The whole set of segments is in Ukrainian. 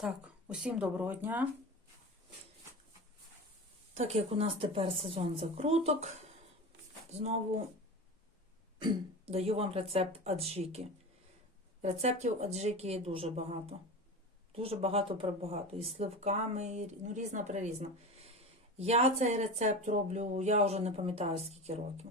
Так, усім доброго дня. Так як у нас тепер сезон закруток, знову даю вам рецепт аджики. Рецептів аджики є дуже багато. Дуже багато про багато. І сливками, і ну, різна прирізна. Я цей рецепт роблю, я вже не пам'ятаю скільки років.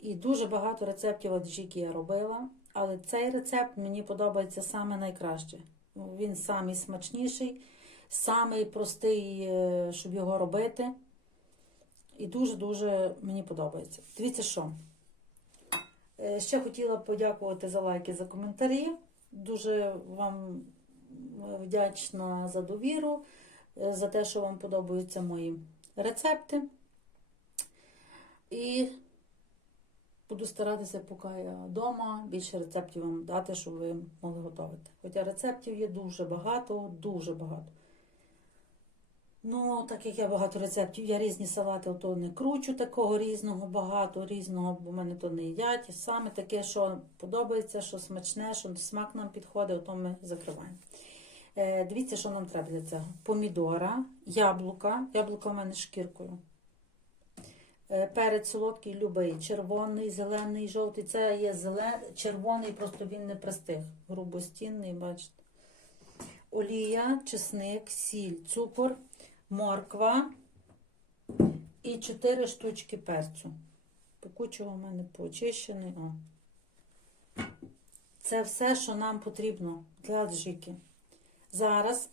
І дуже багато рецептів аджики я робила, але цей рецепт мені подобається саме найкраще. Він самий смачніший, самий простий, е, щоб його робити. І дуже-дуже мені подобається. Дивіться що. Е, Ще хотіла подякувати за лайки, за коментарі. Дуже вам вдячна за довіру, е, за те, що вам подобаються мої рецепти. І буду старатися, поки я вдома, більше рецептів вам дати, щоб ви могли готувати. Хоча рецептів є дуже багато, дуже багато. Ну, так як я багато рецептів, я різні салати то не кручу такого різного, багато різного, бо мене то не їдять. Саме таке, що подобається, що смачне, що смак нам підходить, то ми закриваємо. Е, дивіться, що нам треба для цього. Помідора, яблука, яблука в мене шкіркою. Е, Перець солодкий, любий, червоний, зелений, жовтий. Це є зелен... червоний, просто він не пристиг. Грубостінний, бачите. Олія, чесник, сіль, цукор, морква і 4 штучки перцю. Пекучого в мене поочищений. О. Це все, що нам потрібно для аджики. Зараз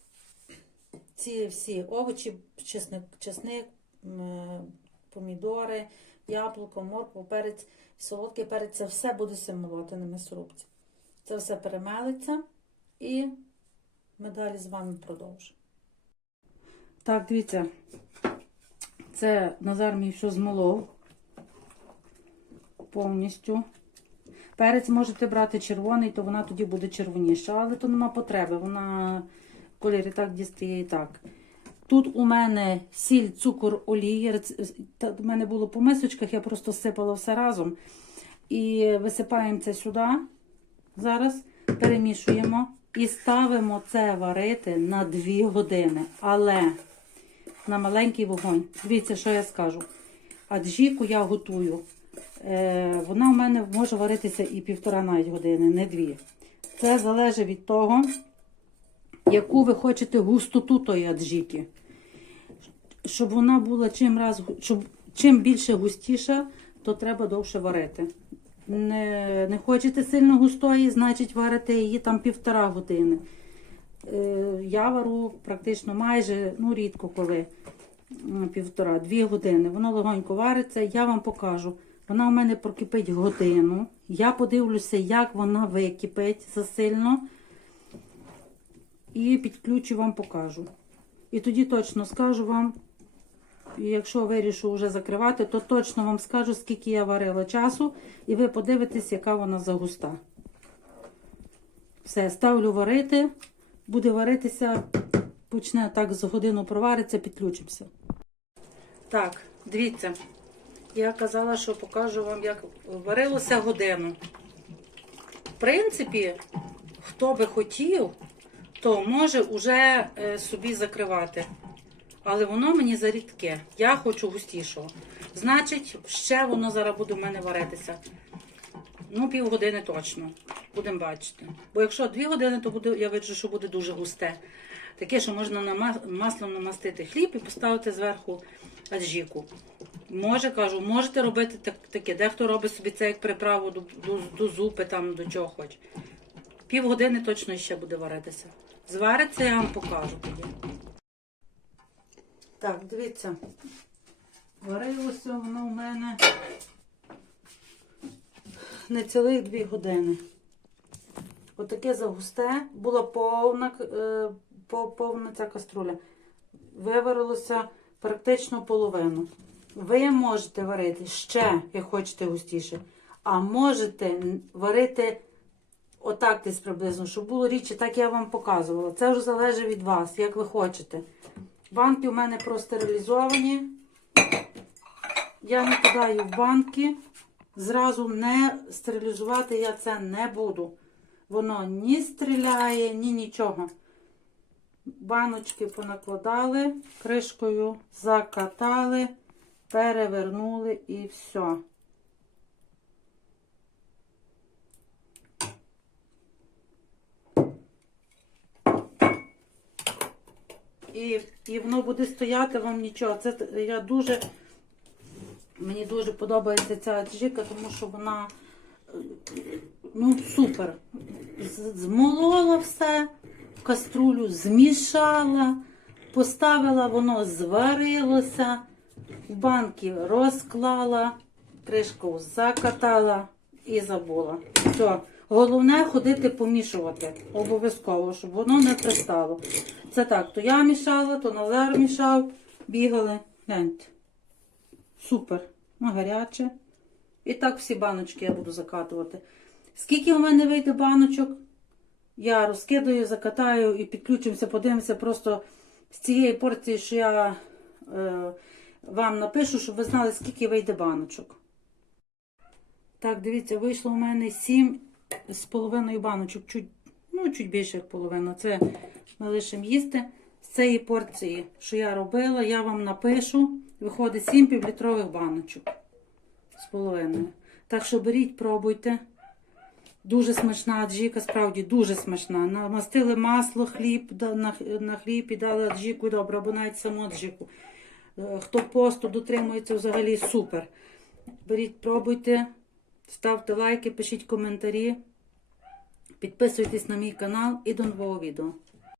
ці всі овочі, чесник, чесник помідори, яблуко, морква, перець, солодкий перець, це все буде симулувати на м'ясорубці. Це все перемелиться і ми далі з вами продовжимо. Так, дивіться, це Назар мій все змолов повністю. Перець можете брати червоний, то вона тоді буде червоніша, але то нема потреби. Вона в кольорі так дістає і так. Тут у мене сіль, цукор, та- В мене було по мисочках, я просто сипала все разом. І висипаємо це сюди. Зараз перемішуємо і ставимо це варити на 2 години. Але на маленький вогонь. Дивіться, що я скажу. Аджіку я готую. Е, вона у мене може варитися і півтора навіть години, не дві. Це залежить від того, яку ви хочете густоту тої аджіки. Щоб вона була чим раз, щоб чим більше густіша, то треба довше варити. Не, не хочете сильно густої, значить варите її там півтора години. Е, я вару практично майже, ну рідко коли півтора, дві години. Воно легонько вариться, я вам покажу. Вона у мене прокипить годину. Я подивлюся, як вона википить засильно. І підключу вам покажу. І тоді точно скажу вам, якщо вирішу вже закривати, то точно вам скажу, скільки я варила часу, і ви подивитесь, яка вона загуста. Все, ставлю варити. Буде варитися, почне так з годину провариться, підключимося. Так, дивіться. Я казала, що покажу вам, як варилося годину. В принципі, хто би хотів, то може уже е, собі закривати. Але воно мені зарідке. Я хочу густішого. Значить, ще воно зараз буде в мене варитися. Ну, півгодини точно. Будемо бачити. Бо якщо дві години, то буде, я бачу, що буде дуже густе. Таке, що можна маслом намастити хліб і поставити зверху аджіку. Може, кажу, можете робити так, таке. Дехто робить собі це як приправу до, до, до зупи, там, до чого хоч. Півгодини точно ще буде варитися. Звариться, я вам покажу тоді. Так, дивіться. Варилося воно у мене не цілих дві години. Отаке загусте, була повна, е, повна ця каструля. Виварилося практично половину. Ви можете варити ще, як хочете густіше, а можете варити отак десь приблизно, щоб було рідше, так я вам показувала. Це вже залежить від вас, як ви хочете. Банки у мене простерилізовані. Я не кидаю в банки. Зразу не стерилізувати я це не буду. Воно ні стріляє, ні нічого. Баночки понакладали, кришкою закатали, перевернули і все. І, і воно буде стояти вам нічого. Це я дуже, мені дуже подобається ця аджика, тому що вона ну, супер. Змолола все, в каструлю змішала, поставила, воно зварилося, в банки розклала, кришку закатала і забула. Все. Головне ходити помішувати. Обов'язково, щоб воно не пристало. Це так, то я мішала, то Назар мішав, бігали. Гляньте. Супер. Ну, гаряче. І так всі баночки я буду закатувати. Скільки у мене вийде баночок? Я розкидаю, закатаю і підключимося, подивимося просто з цієї порції, що я е, вам напишу, щоб ви знали, скільки вийде баночок. Так, дивіться, вийшло у мене 7 з половиною баночок, чуть, ну, чуть більше як половина. Це ми лишимо їсти. З цієї порції, що я робила, я вам напишу. Виходить 7 півлітрових баночок з половиною. Так що беріть, пробуйте. Дуже смачна аджіка, справді дуже смачна. Намастили масло, хліб на, хліб і дали аджіку добре, або навіть саму аджіку. Е, Хто посту дотримується, взагалі супер. Беріть, пробуйте, ставте лайки, пишіть коментарі, підписуйтесь на мій канал і до нового відео.